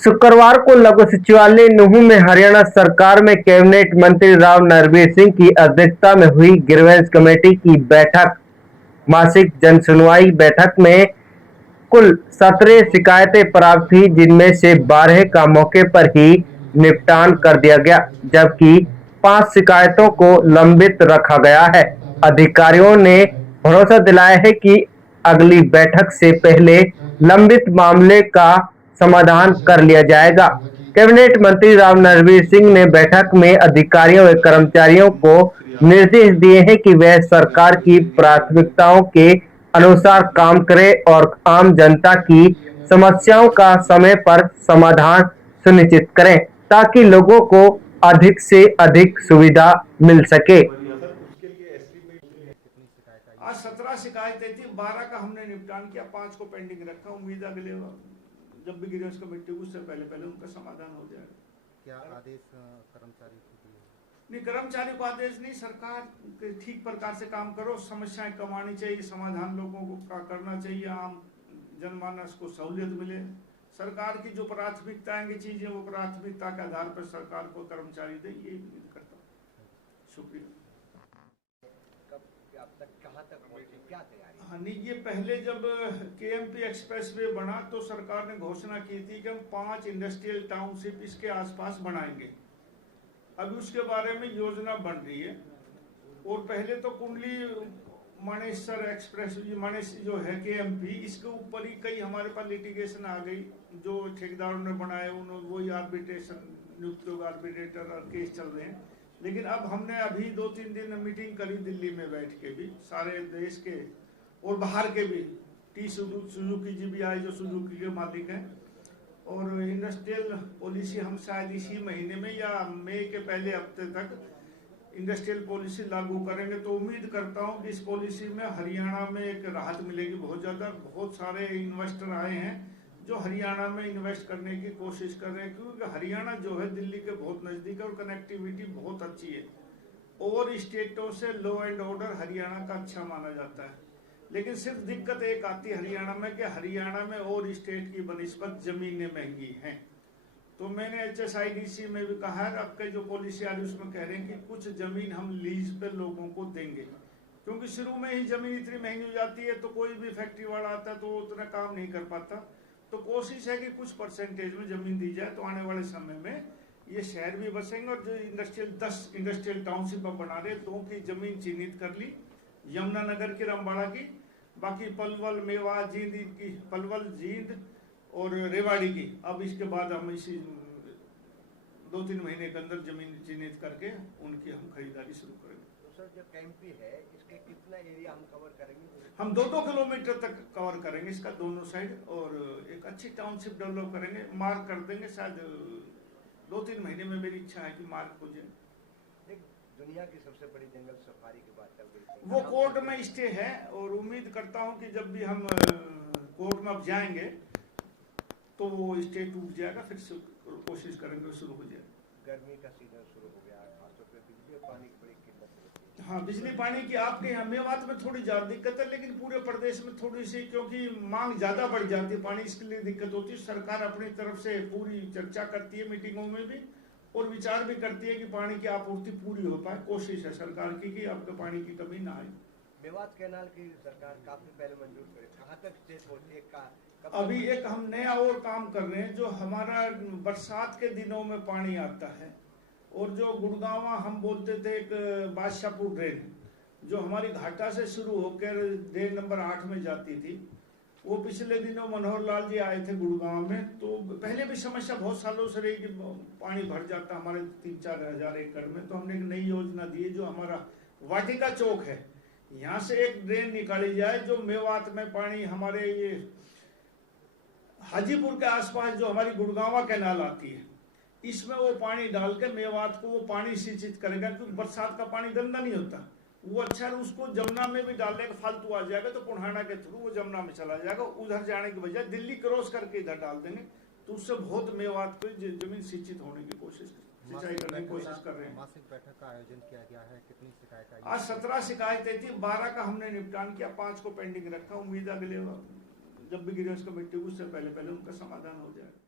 शुक्रवार को लघु सचिवालय नूंह में हरियाणा सरकार में कैबिनेट मंत्री राव नरवीर सिंह की अध्यक्षता में हुई ग्रीवेंस कमेटी की बैठक। मासिक जनसुनवाई बैठक में कुल 17 शिकायतें प्राप्त हुई, जिनमें से 12 का मौके पर ही निपटान कर दिया गया, जबकि 5 शिकायतों को लंबित रखा गया है। अधिकारियों ने भरोसा दिलाया है कि अगली बैठक से पहले लंबित मामले का समाधान कर लिया जाएगा। कैबिनेट मंत्री राव नरवीर सिंह ने बैठक में अधिकारियों व कर्मचारियों को निर्देश दिए हैं कि वह सरकार की प्राथमिकताओं के अनुसार काम करें और आम जनता की समस्याओं का समय पर समाधान सुनिश्चित करें, ताकि लोगों को अधिक से अधिक सुविधा मिल सके। आज 17 शिकायतें थी, 12 का हमने निपटान किया, 5 को पेंडिंग रखा। उम्मीद है अगले जब भी ग्रीवेंस कमेटी उससे पहले उनका समाधान हो जाएगा। क्या आदेश कर्मचारी को दिए? नहीं, कर्मचारी को आदेश नहीं, सरकार के ठीक प्रकार से काम करो, समस्याएं कम आनी चाहिए, समाधान लोगों को का करना चाहिए, आम जनमानस को सहूलियत मिले। सरकार की जो प्राथमिकताएं की चीजें वो प्राथमिकता के आधार पर सरकार को कर्मचारी दे, ये उम्मीद करता हूँ। शुक्रिया। हाँ नहीं, ये पहले जब केएमपी एक्सप्रेसवे बना तो सरकार ने घोषणा की थी कि हम 5 इंडस्ट्रियल टाउनशिप इसके आसपास बनाएंगे। अभी उसके बारे में योजना बन रही है। और पहले तो कुंडली मानेसर एक्सप्रेस मानेस जो है केएमपी, इसके ऊपर ही कई हमारे पास लिटिगेशन आ गई, जो ठेकेदारों ने बनाए उन्होंने वही आर्बिट्रेशन नियुक्त आर्बिट्रेटर और केस चल रहे हैं। लेकिन अब हमने अभी 2-3 दिन मीटिंग करी दिल्ली में बैठ के भी, सारे देश के और बाहर के भी, सुजुकी जी भी आए जो सुजुकी के मालिक हैं, और इंडस्ट्रियल पॉलिसी हम शायद इसी महीने में या मई के पहले हफ्ते तक इंडस्ट्रियल पॉलिसी लागू करेंगे। तो उम्मीद करता हूं कि इस पॉलिसी में हरियाणा में एक राहत मिलेगी बहुत ज़्यादा। बहुत सारे इन्वेस्टर आए हैं जो हरियाणा में इन्वेस्ट करने की कोशिश कर रहे हैं, क्योंकि हरियाणा जो है दिल्ली के बहुत नज़दीक है और कनेक्टिविटी बहुत अच्छी है। और स्टेटों से लॉ एंड ऑर्डर हरियाणा का अच्छा माना जाता है। लेकिन सिर्फ दिक्कत एक आती है हरियाणा में कि हरियाणा में और स्टेट की बनिस्बत जमीनें महंगी हैं। तो मैंने HSIDC में भी कहा है, आपके जो पॉलिसी आ रही है उसमें कह रहे हैं कि कुछ जमीन हम लीज पे लोगों को देंगे, क्योंकि शुरू में ही जमीन इतनी महंगी हो जाती है तो कोई भी फैक्ट्री वाला आता है तो उतना काम नहीं कर पाता। तो कोशिश है कि कुछ परसेंटेज में जमीन दी जाए, तो आने वाले समय में ये शहर भी बसेंगे। और जो 10 इंडस्ट्रियल टाउनशिप बना रहे, 2 की जमीन चिन्हित कर ली, यमुनानगर की, रामबाड़ा की, बाकी पलवल, मेवात, जींद की, पलवल, जींद और रेवाड़ी की। अब इसके बाद हम इसी 2-3 महीने के अंदर जमीन चिन्हित करके उनकी हम खरीदारी शुरू करेंगे। तो सर, जो केएमपी है इसके कितना एरिया हम कवर करेंगे? हम 2-2 किलोमीटर तक कवर करेंगे इसका दोनों साइड, और एक अच्छी टाउनशिप डेवलप करेंगे, मार्क कर देंगे। शायद 2-3 महीने में मेरी इच्छा है कि मार्क हो जाए। दुनिया की सबसे बड़ी जंगल सफारी की बात कर रही है, वो कोर्ट में स्टे है, और उम्मीद करता हूं कि जब भी हम कोर्ट में अब जाएंगे तो वो स्टे टूट जाएगा, फिर से कोशिश करेंगे शुरू हो जाए। गर्मी का सीजन शुरू हो गया, खासतौर पर बिजली और पानी की बड़ी किल्लत है। हाँ, बिजली पानी की आपके यहाँ मेवात में थोड़ी ज्यादा दिक्कत है, लेकिन पूरे प्रदेश में थोड़ी सी, क्योंकि मांग ज्यादा बढ़ जाती है पानी, इसके लिए दिक्कत होती है। सरकार अपनी तरफ से पूरी चर्चा करती है मीटिंगों में भी, और विचार भी करती है कि पानी की आपूर्ति पूरी हो पाए। कोशिश है सरकार की कि आपको पानी की कमी ना आए। मेवात कैनाल की सरकार काफी पहले मंजूर करे, कहाँ तक स्टेज होती है? अभी एक हम नया और काम कर रहे हैं, जो हमारा बरसात के दिनों में पानी आता है, और जो गुड़गांवा हम बोलते थे एक बादशाहपुर ड्रेन, जो हमारी घाटा से शुरू होकर ड्रेन नंबर 8 में जाती थी, वो पिछले दिनों मनोहर लाल जी आए थे गुड़गांव में। तो पहले भी समस्या बहुत सालों से रही कि पानी भर जाता हमारे 3-4 हजार एकड़ में। तो हमने एक नई योजना दी है, जो हमारा वाटिका चौक है, यहाँ से एक ड्रेन निकाली जाए, जो मेवात में पानी हमारे ये हाजीपुर के आसपास जो हमारी गुड़गांवा कैनाल आती है, इसमें वो पानी डाल के मेवात को वो पानी सिंचित करेगा, क्योंकि बरसात का पानी गंदा नहीं होता, वो अच्छा है। उसको जमुना में भी डालने का फालतू आ जाएगा तो पुढ़ाना के थ्रू वो जमुना में चला जाएगा, उधर जाने की बजाय दिल्ली क्रॉस करके इधर डाल देंगे, तो उससे बहुत मेवात को जमीन सिंचित होने की कोशिश सिंचाई करने की कोशिश कर रहे हैं। मासिक बैठक का आयोजन किया गया है, कितनी शिकायत आई? आज 17 शिकायतें थी, 12 का हमने निपटान किया, 5 को पेंडिंग रखा। उम्मीद अगले जब भी ग्रीवेंस कमेटी उससे पहले उनका समाधान हो जाएगा।